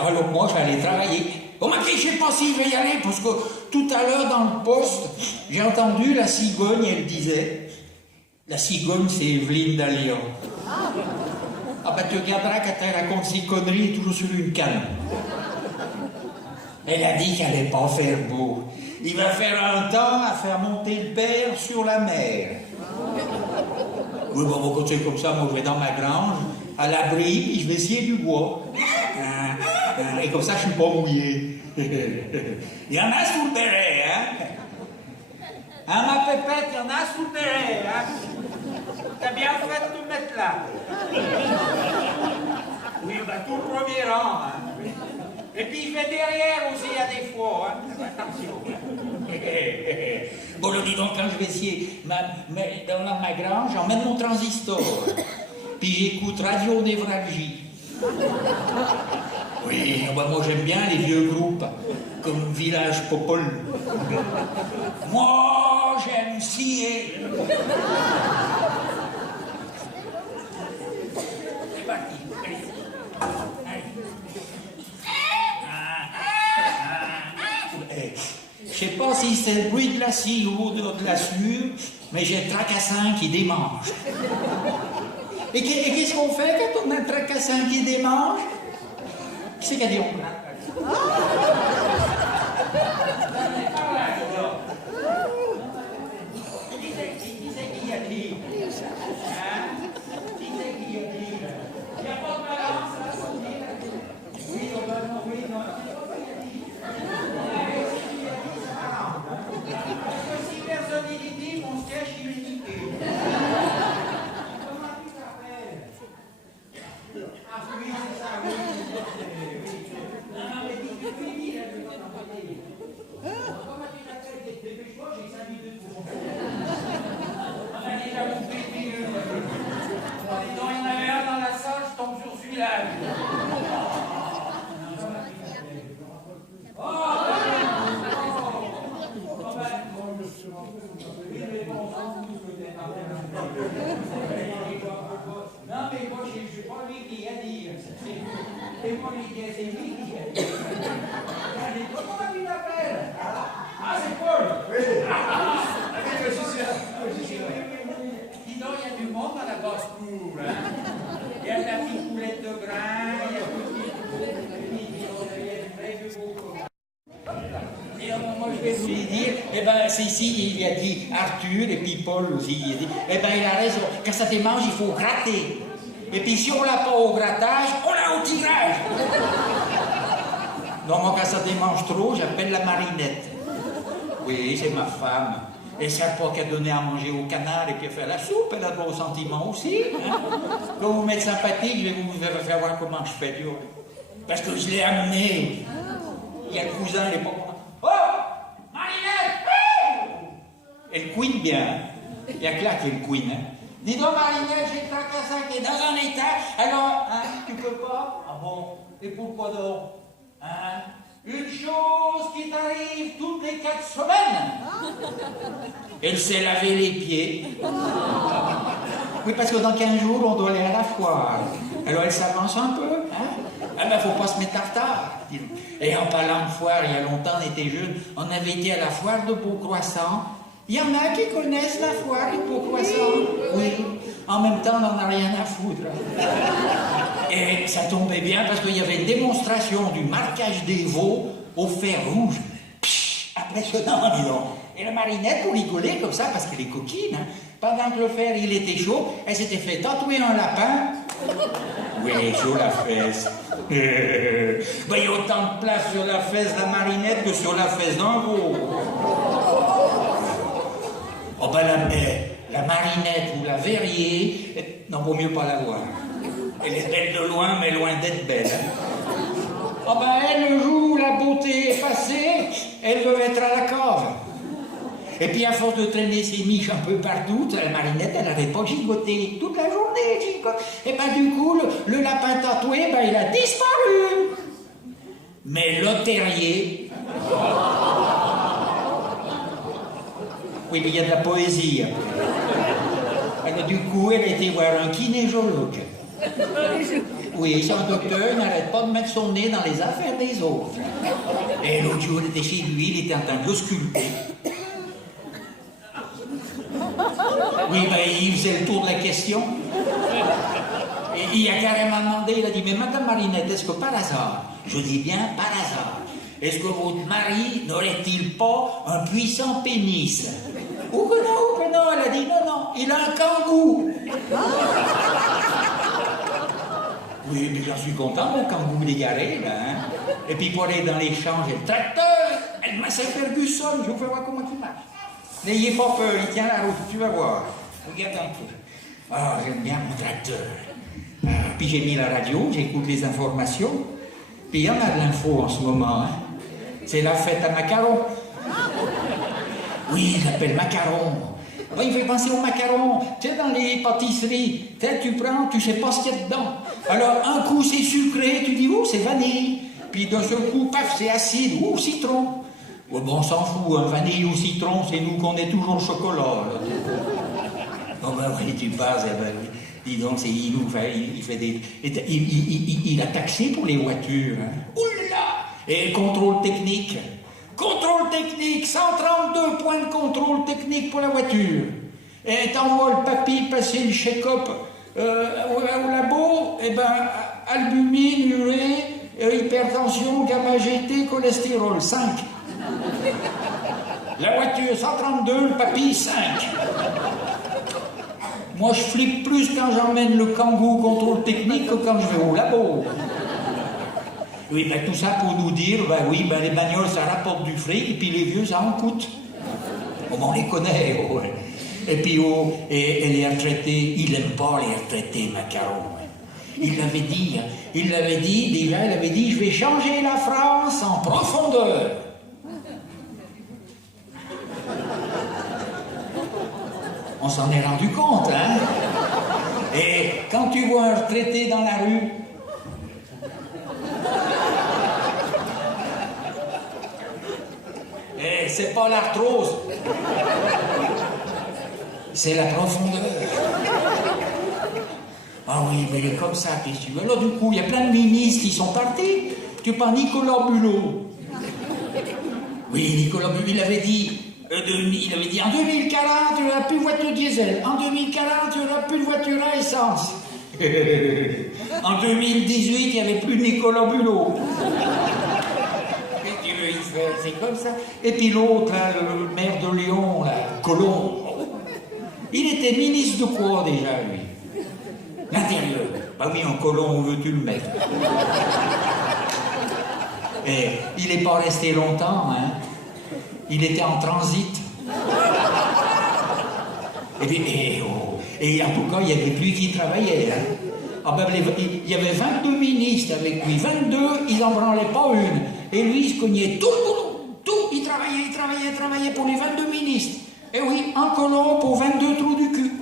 Alors moi, j'allais travailler. Bon, mais je sais pas si je vais y aller, parce que tout à l'heure, dans le poste, j'ai entendu la cigogne, elle disait, la cigogne, c'est Evelyne Dalian. Ah ben, tu regarderas quand elle raconte ses conneries, toujours sur une canne. Elle a dit qu'elle n'allait pas faire beau. Il va faire un temps à faire monter le père sur la mer. Oui, bon, quand c'est comme ça, moi, je vais dans ma grange, à l'abri, puis je vais scier du bois. Et comme ça, je suis pas mouillé. Il y en a sous le béret, hein? Hein, ma pépette, il y en a sous le béret, hein? T'as bien fait de te mettre là. Oui, ben tout le premier rang, hein? Et puis je vais derrière aussi, il y a des fois, hein? Attention. Bon, dis donc, quand je vais scier dans ma grange, j'emmène mon transistor. Puis j'écoute Radio Névralgie. Oui, ben moi j'aime bien les vieux groupes, comme Village Popol. Moi, j'aime scier. C'est parti. Je sais pas si c'est le bruit de la scie ou de la sueur, mais j'ai le tracassin qui démange. Et qu'est-ce qu'on fait quand on a un tracassin qui démange? Qui c'est qui a dit on a? Qui c'est qui a dit? Il n'y a pas de balance à la sortie. Oui, non, oui, non. Si personne n'y dit, mon siège il est niqué. Comment tu t'appelles? Ah oui, c'est ça, oui. Non, mais dis-lui, elle veut pas t'envoyer. Comment tu t'appelles? Dépêche-toi, j'ai 5 minutes pour mon on a déjà bouffé des minutes. Il y en avait un dans la salle, je tombe sur celui-là. Non, mais moi, je ne suis pas lui qui a dit. C'est moi qui a dit. Comment tu t'appelles? Ah, c'est Paul. Oui. Dis donc, il y a du monde dans la basse-cour. Il y a la petite poulette de grain, il y a tout et moi je vais lui dire, eh ben c'est ici, il a dit Arthur et puis Paul aussi, il a dit, eh ben il a raison, quand ça démange il faut gratter. Et puis si on l'a pas au grattage, on l'a au tirage. Non, moi quand ça démange trop, j'appelle la Marinette. Oui, c'est ma femme. Elle sait pas qu'à donner à manger au canard et puis faire la soupe, elle a de bons sentiments aussi. Hein? Quand vous m'êtes sympathique, je vais vous faire voir comment je fais, Dieu. Parce que je l'ai amené. Il y a le cousin, il est pas... Oh! Marinette! Elle couine bien. Il y a que là qu'elle couine. Hein? Dis donc, Marinette, j'ai le tracassin qui est dans un état. Alors, hein, tu peux pas? Ah bon? Et pourquoi donc? Hein? Une chose qui t'arrive toutes les 4 semaines. Elle s'est lavé les pieds. Oui, parce que dans 15 jours, on doit aller à la foire. Alors elle s'avance un peu. Hein? Ah ben, faut pas se mettre en retard. Et en parlant de foire, il y a longtemps, on était jeunes, on avait été à la foire de Beaucroissant. Il y en a qui connaissent la foire de Beaucroissant. Oui. En même temps, on n'en a rien à foutre. Et ça tombait bien parce qu'il y avait une démonstration du marquage des veaux au fer rouge. Psh, impressionnant, dis donc. Et la Marinette, pour rigoler comme ça, parce qu'elle est coquine, hein, pendant que le fer il était chaud, elle s'était fait tatouer un lapin. Oui, sur la fesse. Ben, il y a autant de place sur la fesse de la Marinette que sur la fesse d'un veau. Oh ben la Marinette, vous la verriez, non, vaut mieux pas la voir. Elle est belle de loin, mais loin d'être belle. Oh ben elle, le jour où la beauté est passée, elle veut être à la cave. Et puis à force de traîner ses miches un peu partout, la Marinette, elle n'avait pas gigoté toute la journée, elle gigote. Et ben du coup, le lapin tatoué, ben il a disparu. Mais le terrier... Oui, mais il y a de la poésie après. Alors, du coup, elle a été voir un kinésiologue. Oui, c'est un docteur, il n'arrête pas de mettre son nez dans les affaires des autres. Et l'autre jour, il était chez lui, il était en train de l'ausculter. Oui, ben, il faisait le tour de la question. Et il a carrément demandé, il a dit, mais Madame Marinette, est-ce que par hasard, je dis bien par hasard, est-ce que votre mari n'aurait-il pas un puissant pénis? Ou que non, elle a dit, non, il a un kangou. Oui, mais j'en suis content, mon kangou l'égaré, là, hein. Et puis pour aller dans les champs, j'ai le tracteur, elle m'a Ferguson, je vous fais voir comment il marche. N'ayez pas peur, il tient la route, tu vas voir. Regarde un peu. Ah, j'aime bien mon tracteur. Puis j'ai mis la radio, j'écoute les informations. Puis il y en a de l'info en ce moment, hein. C'est la fête à macarons. Oui, j'appelle macarons. Oh, il fait penser aux macarons. Tu sais, dans les pâtisseries, tu prends, tu sais pas ce qu'il y a dedans. Alors, un coup, c'est sucré, tu dis, oh, c'est vanille. Puis d'un seul coup, paf, c'est acide, oh, citron. Oh, bon, on s'en fout, hein, vanille ou citron, c'est nous qu'on est toujours au chocolat. Bon, ben oui, tu passes, eh ben, dis donc, il fait des... Il a taxé pour les voitures. Hein. Oula! Et contrôle technique. Contrôle technique, 132 points de contrôle technique pour la voiture. Et t'envoies le papy passer le check-up au labo, et ben, albumine, urée, hypertension, gamma GT, cholestérol, 5. La voiture, 132, le papy, 5. Moi, je flippe plus quand j'emmène le kangou contrôle technique que quand je vais au labo. Oui, ben tout ça pour nous dire, ben oui, ben les bagnoles, ça rapporte du fric, et puis les vieux, ça en coûte. Bon, on les connaît, oh, ouais. Et puis, oh, et les retraités, ils n'aiment pas les retraités, macarons. Il l'avait dit, déjà, il avait dit, je vais changer la France en profondeur. On s'en est rendu compte, hein? Et quand tu vois un retraité dans la rue, c'est pas l'arthrose, c'est la profondeur. Ah oui, mais il est comme ça, qu'est-ce que tu veux? Alors du coup, il y a plein de ministres qui sont partis. Tu parles Nicolas Bulot. Oui, Nicolas Bulot, il avait dit, en 2040, il n'y aura plus de voiture diesel. En 2040, il n'y aura plus de voiture à essence. En 2018, il n'y avait plus de Nicolas Bulot. C'est comme ça. Et puis l'autre, là, le maire de Lyon, là, Collomb, il était ministre de quoi déjà, lui? L'intérieur. Bah oui, en Collomb, où veux-tu le mettre? Et il n'est pas resté longtemps, hein. Il était en transit. Et en tout cas, il n'y avait plus qui travaillait. Hein. Ah ben, il y avait 22 ministres avec lui. 22, ils n'en branlaient pas une. Et lui, il se cognait tout le boulot. Tout. Il travaillait pour les 22 ministres. Et oui, un colon pour 22 trous du cul.